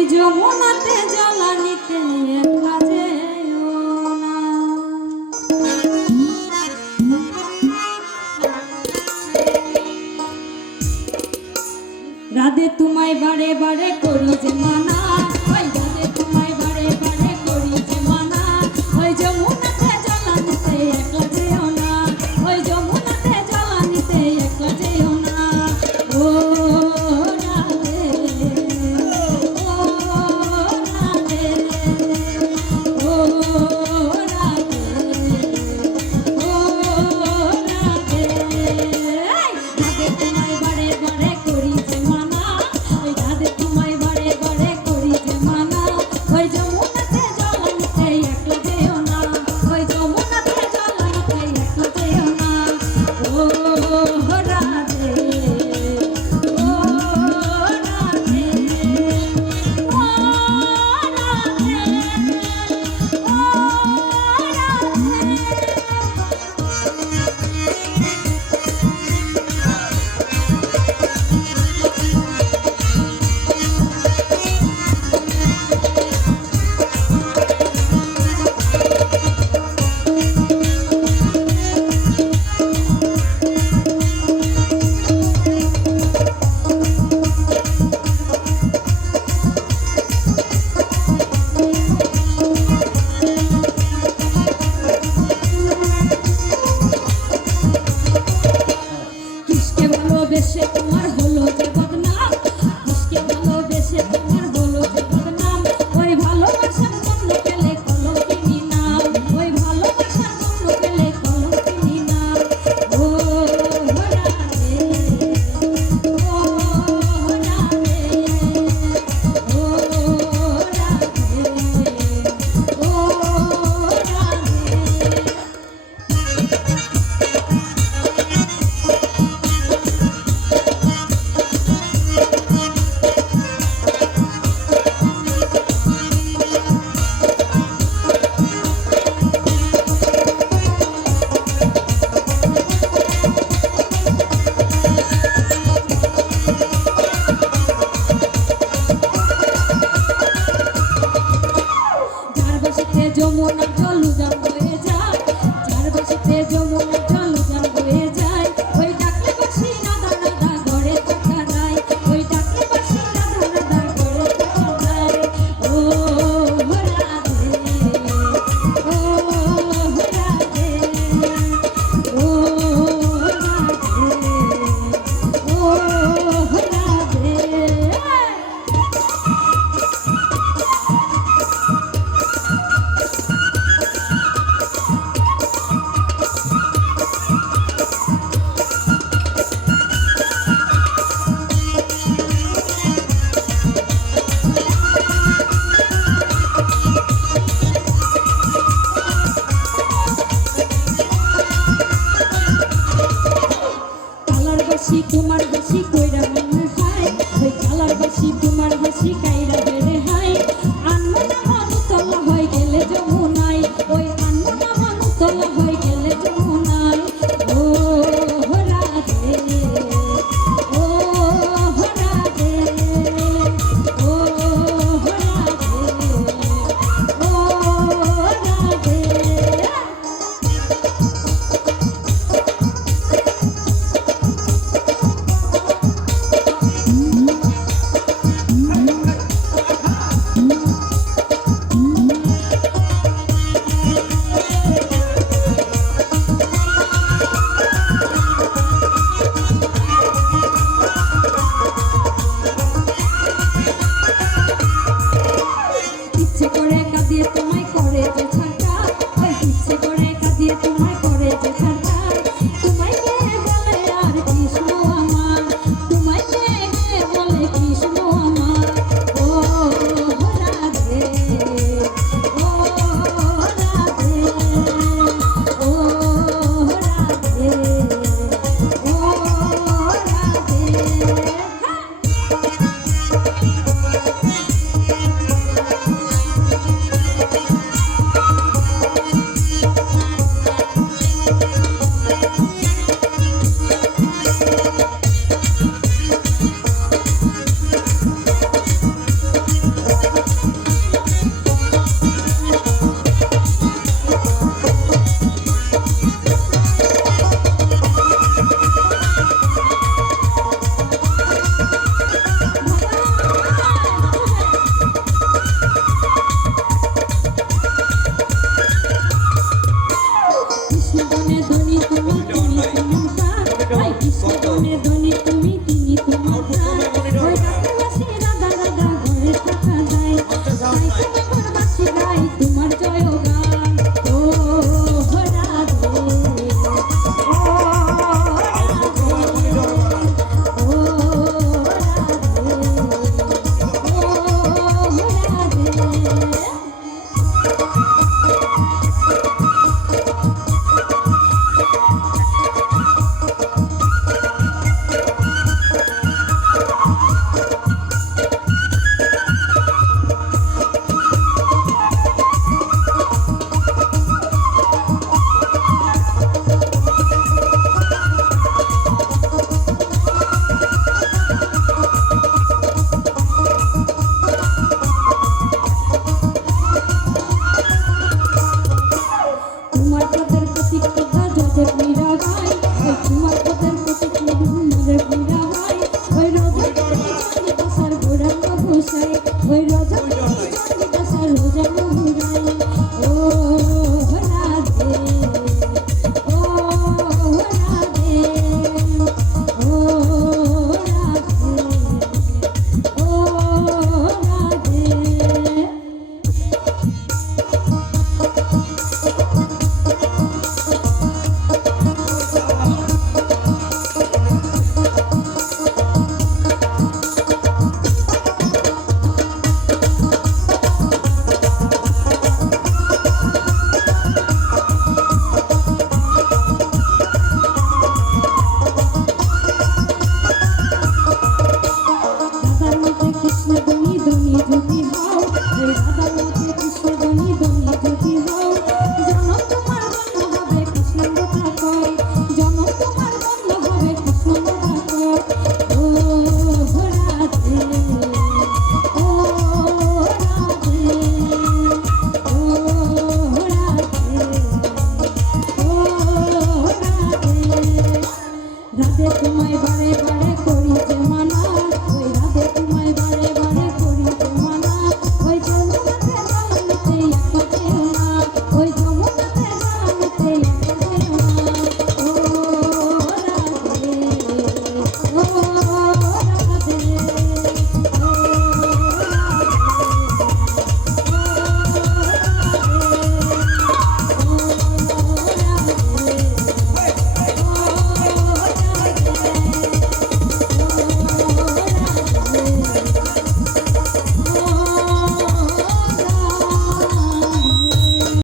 ওই যমুনাতে জ্বালানিতে একলা যেও না। রাধে তোমায় বারে বারে করি যে মানা, ওই রাধে তোমায় বারে বারে করি যে মানা, ওই যমুনাতে জ্বালানিতে একলা যেও না, ওই যমুনাতে জ্বালানিতে একলা যেও না। ও রাধে, ও রাধে, ও রাধে, ও রাধে। রাধে তোমায় বারে বারে করি যে মানা, ওই রাধে তোমায় বারে বারে করি যে মানা, ওই যমুনাতে জ্বালানিতে একলা যেও না, ওই যমুনাতে জ্বালানিতে একলা যেও না। ও রাধে, ও রাধে, ও রাধে, ও কিসকে ভালোবেসে তোমার হলো যে বদনাম, কিসকে ভালোবেসে তোমার হলো যে বদনাম, ওই ভালোবাসার জন্য পেলে কলঙ্কিনী নাম, ওই ভালোবাসার জন্য পেলে কলঙ্কিনী নাম। ও রাধে, ও রাধে, ও রাধে, ও রাধে। যার বাসিতে যমুনার জল উজান বয়ে যায়, যার বাসিতে যমুনার জল উজান বয়ে যায়, ওই ডাকলে বাসি রাধা রাধা ঘরে থাকা যায়, ওই ডাকলে বাসি রাধা রাধা ঘরে থাকা যায়। ও রাধে, ও রাধে, ও রাধে, ও রাধে। কালার বাসি তোমার বাসি কইরা মনে হয়, ওই কালার বাসি তোমার বাসি কাইরা বেড়ে হয়, আনমনা মানুতলা হয়ে গেলে যমুনায়, ওই আনমনা মানুতলা হয়ে গেলে যমুনায়। ও রাধে, ও রাধে, ও রাধে, ও রাধে। জীবনে ধনী তুমি তিনি তোমার প্রাণ ওই ডাকলে বাসি রাধা রাধা ঘরে থাকা যায় তাই তোমার বাসি গাই তোমার জয় গান ও রাধে ও তোমার পদের প্রতীক কথা যজের মীরা গাই তোমার পদের প্রতীক মধুমদের মীরা গাই ওই রোজা চন্ডিদাসার গোড়াঙ্গ ঘোষাই ওই রোজা চন্ডিদাসার রোজাঙ্গ ঘুরাই ও রাধে ও রাধে ও রাধে ও রাধে রাধার মতে কৃষ্ণ ধনী ধনী যদি হও রাধার মতে কৃষ্ণ ধনী ধনী যদি হও জনম তোমার বন্ধ হবে কৃষ্ণ কথা কয় জনম তোমার বন্ধ হবে কৃষ্ণ কথা কয় ও রাধে ও রাধে ও রাধে ও রাধে রাধে তোমায় বারে বারে